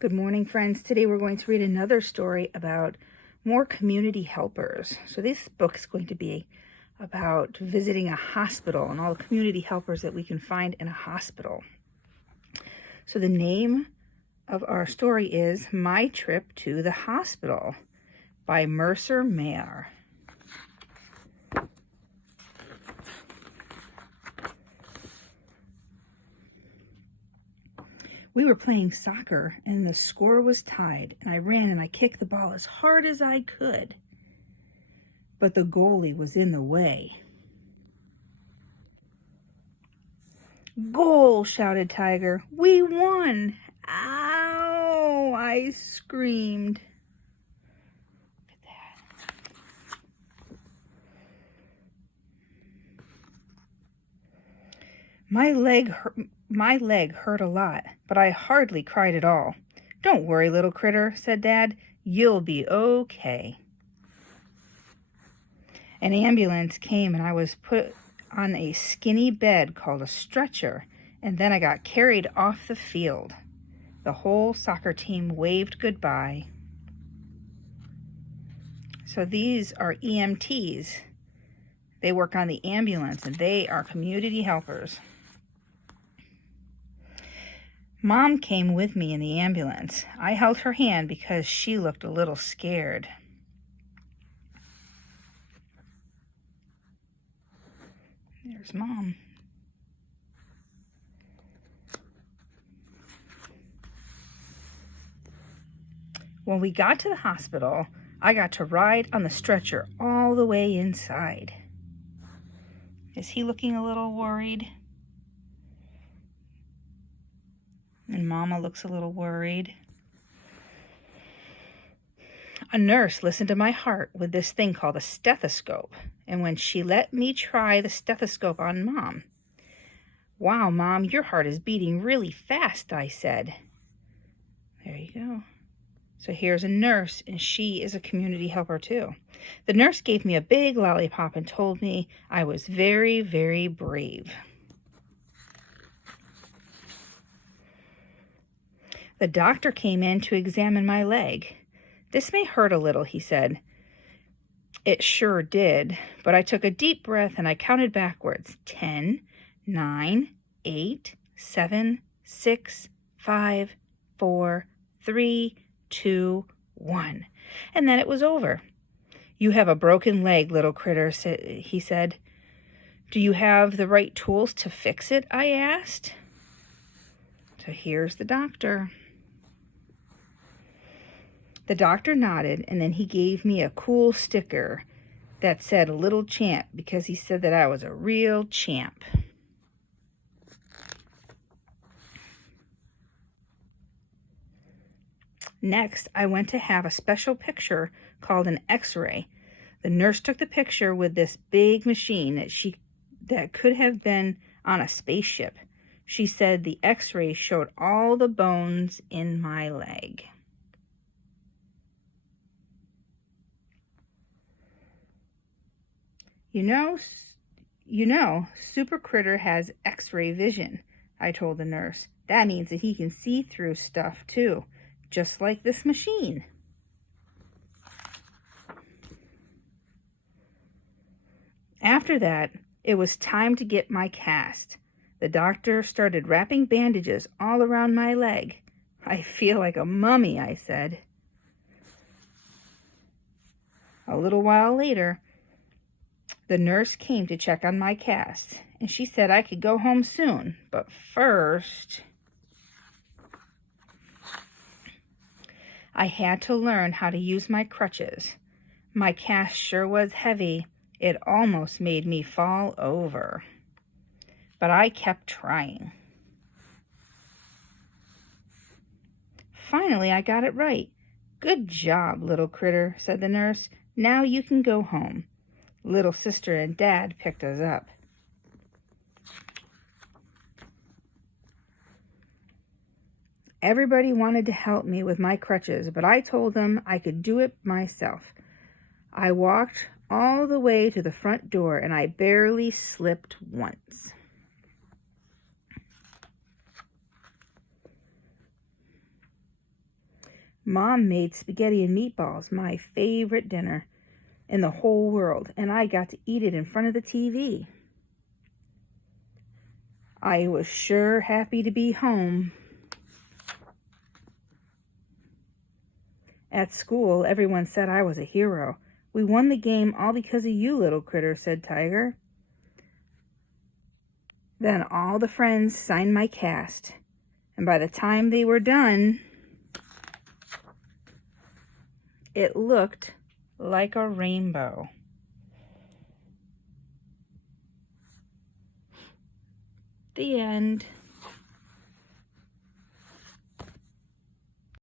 Good morning, friends. Today we're going to read another story about more community helpers. So this book is going to be about visiting a hospital and all the community helpers that we can find in a hospital. So the name of our story is My Trip to the Hospital by Mercer Mayer. We were playing soccer and the score was tied, and I ran and I kicked the ball as hard as I could. But the goalie was in the way. "Goal!" shouted Tiger. "We won!" "Ow!" I screamed. Look at that. My leg hurt a lot, but I hardly cried at all. "Don't worry, little critter," said Dad. "You'll be okay." An ambulance came and I was put on a skinny bed called a stretcher, and then I got carried off the field. The whole soccer team waved goodbye. So these are EMTs. They work on the ambulance and they are community helpers. Mom came with me in the ambulance. I held her hand because she looked a little scared. There's Mom. When we got to the hospital, I got to ride on the stretcher all the way inside. Is he looking a little worried? And Mama looks a little worried. A nurse listened to my heart with this thing called a stethoscope, and when she let me try the stethoscope on Mom. "Wow, Mom, your heart is beating really fast," I said. There you go. So here's a nurse, and she is a community helper too. The nurse gave me a big lollipop and told me I was very, very brave. The doctor came in to examine my leg. "This may hurt a little," he said. It sure did, but I took a deep breath and I counted backwards. 10, 9, 8, 7, 6, 5, 4, 3, 2, 1. And then it was over. "You have a broken leg, little critter," he said. "Do you have the right tools to fix it?" I asked. So here's the doctor. The doctor nodded, and then he gave me a cool sticker that said "Little Champ" because he said that I was a real champ. Next, I went to have a special picture called an X-ray. The nurse took the picture with this big machine that could have been on a spaceship. She said the X-ray showed all the bones in my leg. You know, Super Critter has X-ray vision," I told the nurse. "That means that he can see through stuff too, just like this machine." After that, it was time to get my cast. The doctor started wrapping bandages all around my leg. "I feel like a mummy," I said. A little while later, the nurse came to check on my cast, and she said I could go home soon, but first I had to learn how to use my crutches. My cast sure was heavy. It almost made me fall over, but I kept trying. Finally, I got it right. "Good job, little critter," said the nurse. "Now you can go home." Little sister and Dad picked us up. Everybody wanted to help me with my crutches, but I told them I could do it myself. I walked all the way to the front door and I barely slipped once. Mom made spaghetti and meatballs, my favorite dinner in the whole world, and I got to eat it in front of the TV. I was sure happy to be home. At school, everyone said I was a hero. We won the game all because of you, little critter, said Tiger. Then all the friends signed my cast, and by the time they were done, it looked like a rainbow. The end.